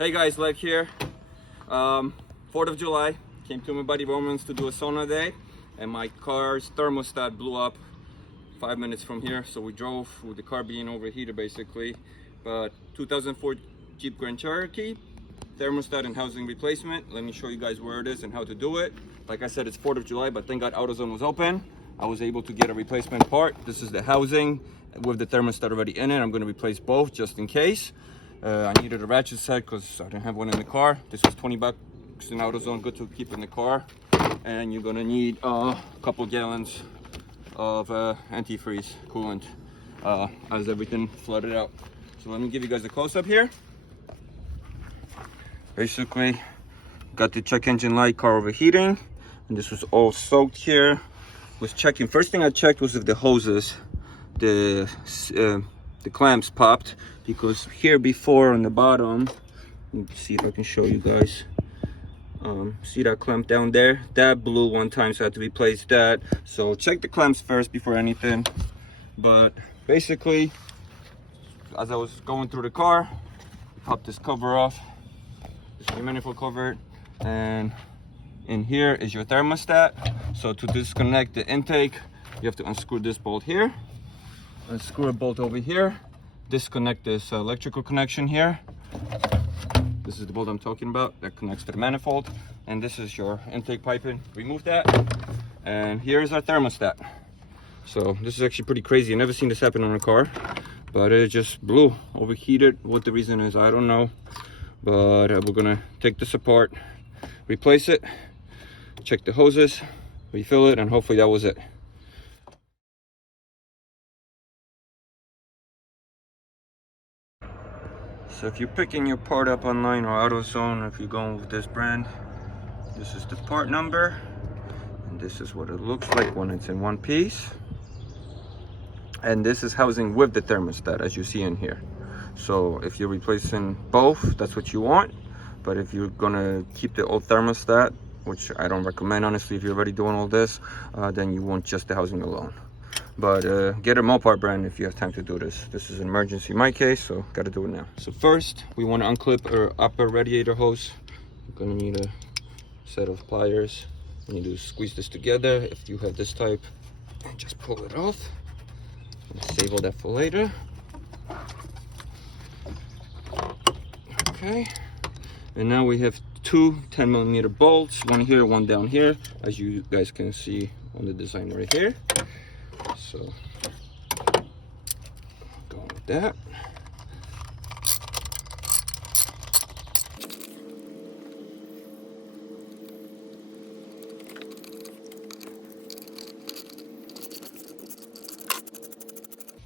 Hey guys, LechK here. 4th of July, came to my buddy Roman's to do a sauna day, and my car's thermostat blew up 5 minutes from here. So we drove with the car being overheated basically. But 2004 Jeep Grand Cherokee, thermostat and housing replacement. Let me show you guys where it is and how to do it. Like I said, it's 4th of July, but thank God AutoZone was open. I was able to get a replacement part. This is the housing with the thermostat already in it. I'm going to replace both just in case. I needed a ratchet set because I didn't have one in the car. This was 20 bucks in AutoZone, good to keep in the car. And you're gonna need a couple gallons of antifreeze coolant as everything flooded out. So let me give you guys a close-up here. Basically, got the check engine light, car overheating, and this was all soaked here. Was checking, first thing I checked was if the hoses, the clamps popped, because here before on the bottom, let me see if I can show you guys. See that clamp down there? That blew one time, so I had to replace that. So check the clamps first before anything. But basically, as I was going through the car, popped this cover off, this manifold cover, and in here is your thermostat. So to disconnect the intake, you have to unscrew this bolt here, unscrew a bolt over here, disconnect this electrical connection here. This is the bolt I'm talking about that connects to the manifold, and this is your intake piping. Remove that, and here's our thermostat. So this is actually pretty crazy. I've never seen this happen on a car, but it just blew, overheated. What the reason is, I don't know, but we're gonna take this apart, replace it, check the hoses, refill it, and hopefully that was it. So if you're picking your part up online or AutoZone, if you're going with this brand, this is the part number, and this is what it looks like when it's in one piece. And this is housing with the thermostat, as you see in here. So if you're replacing both, that's what you want. But if you're gonna keep the old thermostat, which I don't recommend honestly if you're already doing all this, then you want just the housing alone. But get a Mopar brand if you have time to do this. This is an emergency in my case, so gotta do it now. So first, we want to unclip our upper radiator hose. You're gonna need a set of pliers. You need to squeeze this together if you have this type, and just pull it off. Save all that for later. Okay, and now we have two 10mm bolts, one here, one down here, as you guys can see on the design right here. So, going with that.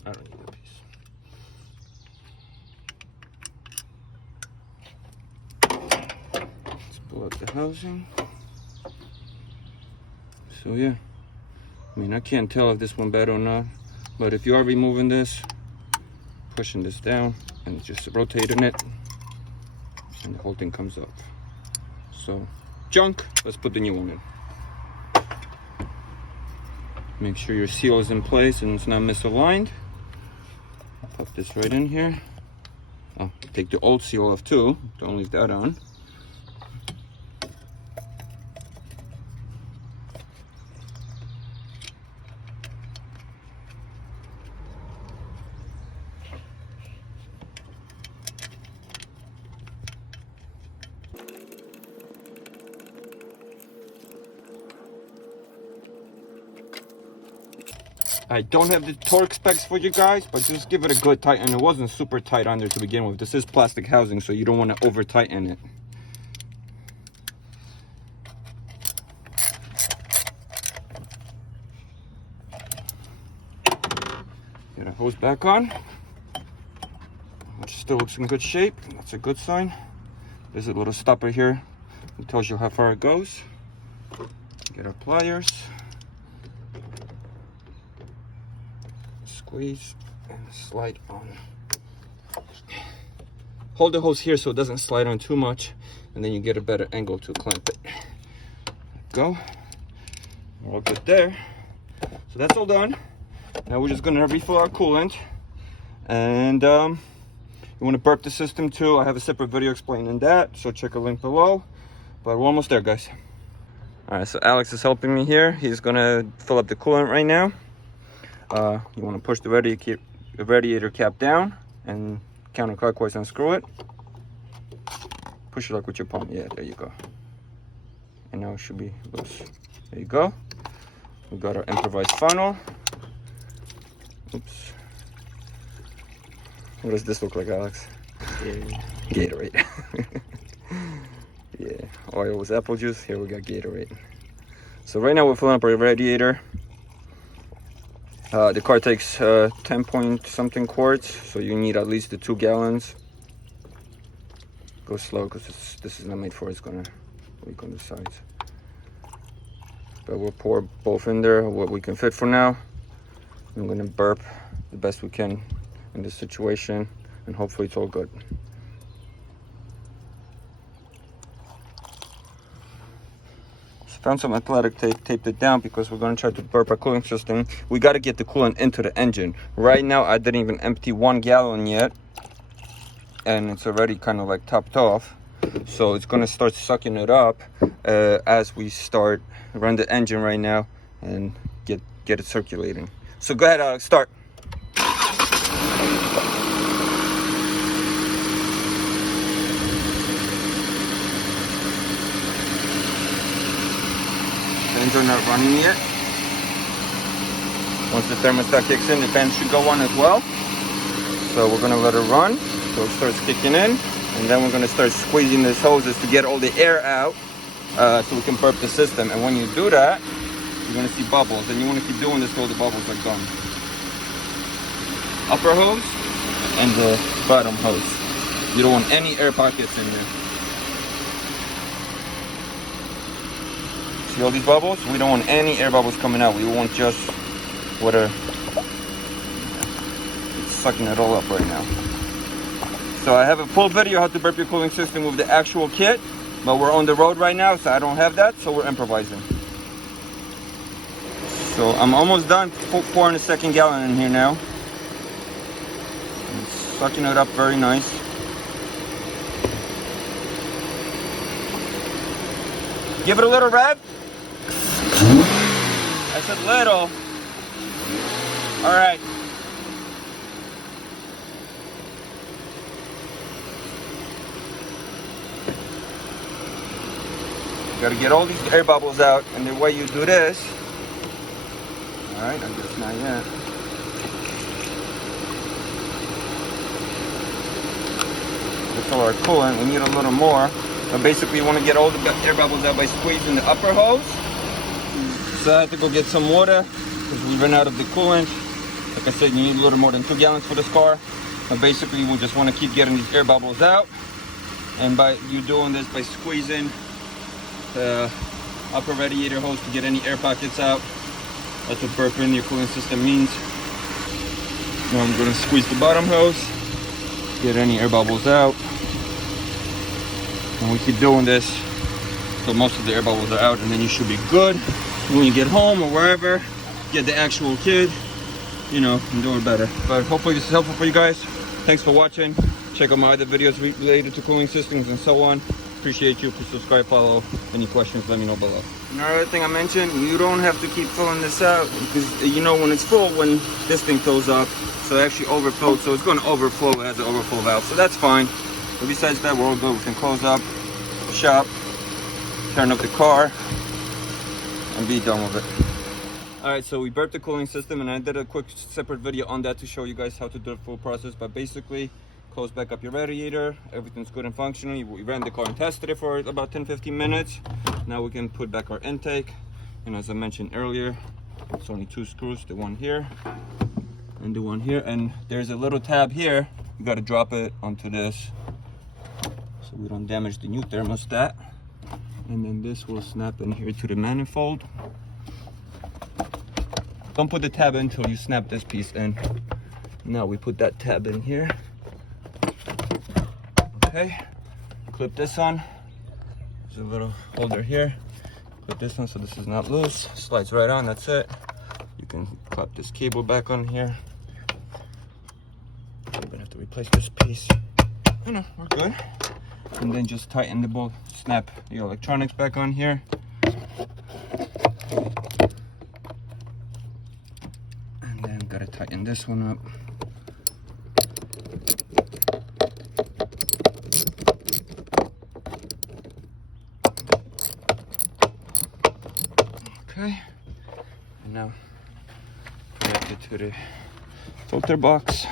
I don't need that piece. Let's pull out the housing. So yeah. I mean, I can't tell if this one bad or not, but if you are removing this, pushing this down and just rotating it, and the whole thing comes up. So, junk, let's put the new one in. Make sure your seal is in place and it's not misaligned. Put this right in here. Oh, take the old seal off too, don't leave that on. I don't have the torque specs for you guys, but just give it a good tighten. It wasn't super tight on there to begin with. This is plastic housing, so you don't want to over tighten it. Get a hose back on, which still looks in good shape. That's a good sign. There's a little stopper here. It tells you how far it goes. Get our pliers. Squeeze and slide on. Hold the hose here so it doesn't slide on too much, and then you get a better angle to clamp it. Go. We're all good there. So that's all done. Now we're just gonna refill our coolant, and You want to burp the system too. I have a separate video explaining that, so check a link below. But we're almost there, guys. All right, so Alex is helping me here. He's gonna fill up the coolant right now. You want to push the radiator cap down and counterclockwise unscrew it. Push it like with your palm. Yeah, there you go. And now it should be loose. There you go. We got our improvised funnel. Oops. What does this look like, Alex? Gatorade. Yeah, oil was apple juice. Here we got Gatorade. So right now we're filling up our radiator. The car takes 10 point something quarts, so you need at least the 2 gallons. Go slow because this is not made for it. It's gonna leak on the sides. But we'll pour both in there, what we can fit for now. I'm gonna burp the best we can in this situation, and hopefully it's all good. Found some athletic tape, taped it down because we're going to try to burp our cooling system. We got to get the coolant into the engine. Right now, I didn't even empty 1 gallon yet, and it's already kind of like topped off. So it's going to start sucking it up as we run the engine right now and get it circulating. So go ahead, Alex, start. Engine not running yet. Once the thermostat kicks in, the fan should go on as well. So we're gonna let it run so it starts kicking in, and then we're gonna start squeezing these hoses to get all the air out so we can burp the system. And when you do that, you're gonna see bubbles, and you want to keep doing this till the bubbles are gone. Upper hose and the bottom hose. You don't want any air pockets in there. See all these bubbles? We don't want any air bubbles coming out. We want just water. It's sucking it all up right now. So I have a full video how to burp your cooling system with the actual kit, but we're on the road right now, so I don't have that, so we're improvising. So I'm almost done pouring the 2nd gallon in here now. It's sucking it up very nice. Give it a little rev. I said little. All right. You gotta get all these air bubbles out, and the way you do this. All right, I guess not yet. That's all our coolant. We need a little more. But basically, you want to get all the air bubbles out by squeezing the upper hose. So I had to go get some water because we ran out of the coolant. Like I said, you need a little more than 2 gallons for this car. But basically, we just want to keep getting these air bubbles out. And by you doing this by squeezing the upper radiator hose to get any air pockets out. That's what burping your cooling system means. Now I'm going to squeeze the bottom hose, get any air bubbles out. And we keep doing this so most of the air bubbles are out, and then you should be good. When you get home or wherever, get the actual kit, you know, and do it better. But hopefully this is helpful for you guys. Thanks for watching. Check out my other videos related to cooling systems and so on. Appreciate you. Please subscribe, follow. Any questions, let me know below. Another thing I mentioned, you don't have to keep filling this out because you know when it's full, when this thing fills up, so it actually overflows. So it's going to overflow. It has an overflow valve, so that's fine. But besides that, we're all good. We can close up shop, turn up the car, and be done with it. All right, so we burped the cooling system, and I did a quick separate video on that to show you guys how to do the full process. But basically, close back up your radiator, everything's good and functioning. We ran the car and tested it for about 10-15 minutes. Now we can put back our intake, and as I mentioned earlier, it's only 2 screws, the one here and the one here, and there's a little tab here. You got to drop it onto this so we don't damage the new thermostat, and then this will snap in here to the manifold. Don't put the tab in until you snap this piece in. Now we put that tab in here. Okay, clip this on. There's a little holder here. Clip this on so this is not loose. Slides right on, that's it. You can clap this cable back on here. I'm gonna have to replace this piece. you know, we're good. And then just tighten the bolt, snap the electronics back on here. And then gotta tighten this one up. Okay, and now connect it to the filter box.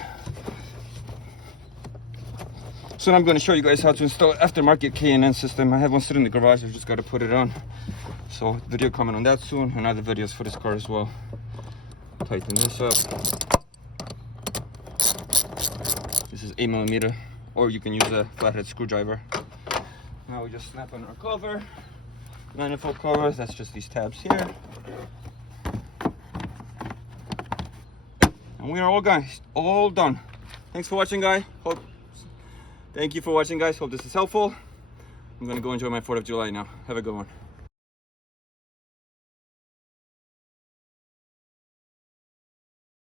So I'm going to show you guys how to install aftermarket K&N system. I have one sitting in the garage, I just got to put it on. So video coming on that soon, and other videos for this car as well. Tighten this up. This is 8mm, or you can use a flathead screwdriver. Now we just snap on our cover. Manifold covers, that's just these tabs here. And we are all guys, all done. Thanks for watching, guys. Thank you for watching, guys. Hope this is helpful. I'm gonna go enjoy my 4th of July now. Have a good one.